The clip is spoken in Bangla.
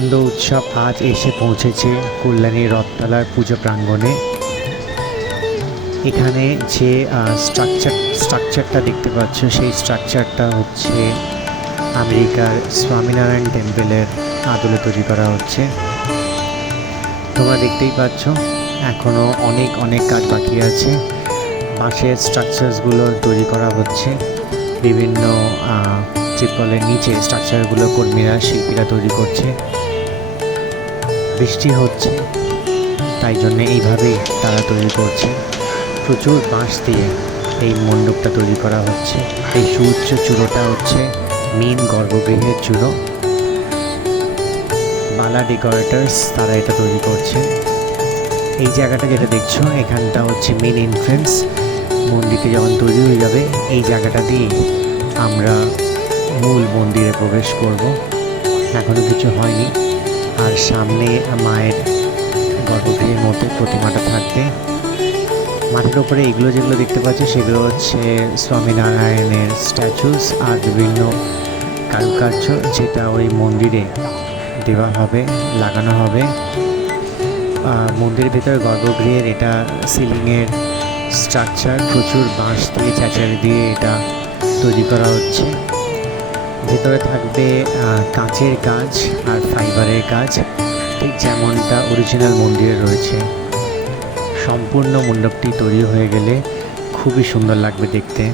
আনন্দ উৎসব আজ এসে পৌঁছেছে কল্যাণী রথতলার পুজো প্রাঙ্গণে। এখানে যে স্ট্রাকচারটা দেখতে পাচ্ছ, সেই স্ট্রাকচারটা হচ্ছে আমেরিকার স্বামীনারায়ণ টেম্পলের আদলে তৈরি করা হচ্ছে। তোমরা দেখতেই পাচ্ছ এখনও অনেক কাজ বাকি আছে। বাঁশের স্ট্রাকচারসগুলো তৈরি করা হচ্ছে, বিভিন্ন ত্রিপলের নিচে স্ট্রাকচারগুলো শিল্পীরা তৈরি করছে। বৃষ্টি হচ্ছে, তাই জন্যে এইভাবেই তারা তৈরি করছে। প্রচুর বাঁশ দিয়ে এই মণ্ডপটা তৈরি করা হচ্ছে। এই সুউচ্চ চূড়োটা হচ্ছে মেন গর্ভগৃহের চূড়ো। বালা ডেকোরেটার্স তারা এটা তৈরি করছে। এই জায়গাটা যেটা দেখছো, এখানটা হচ্ছে মেন এন্ট্রেন্স। মন্দিরটি যখন তৈরি হয়ে যাবে, এই জায়গাটা দিয়ে আমরা মূল মন্দিরে প্রবেশ করব। এখনও কিছু হয়নি। আর সামনে মায়ের গর্ভগৃহের মধ্যে প্রতিমাটা থাকবে। মাটির ওপরে এগুলো যেগুলো দেখতে পাচ্ছি, সেগুলো হচ্ছে স্বামীনারায়ণের স্ট্যাচুস আর বিভিন্ন কারুকার্য, যেটা ওই মন্দিরে দেওয়া হবে, লাগানো হবে। মন্দিরের ভেতরে গর্ভগৃহের এটা সিলিংয়ের স্ট্রাকচার, প্রচুর বাঁশ দিয়ে চ্যাচারি দিয়ে এটা তৈরি করা হচ্ছে। ভেতরে থাকবে কাঁচের কাজ আর ফাইবারের কাজ, ঠিক যেমনটা অরিজিনাল মন্দিরে রয়েছে। সম্পূর্ণ মণ্ডপটি তৈরি হয়ে গেলে খুবই সুন্দর লাগবে দেখতে।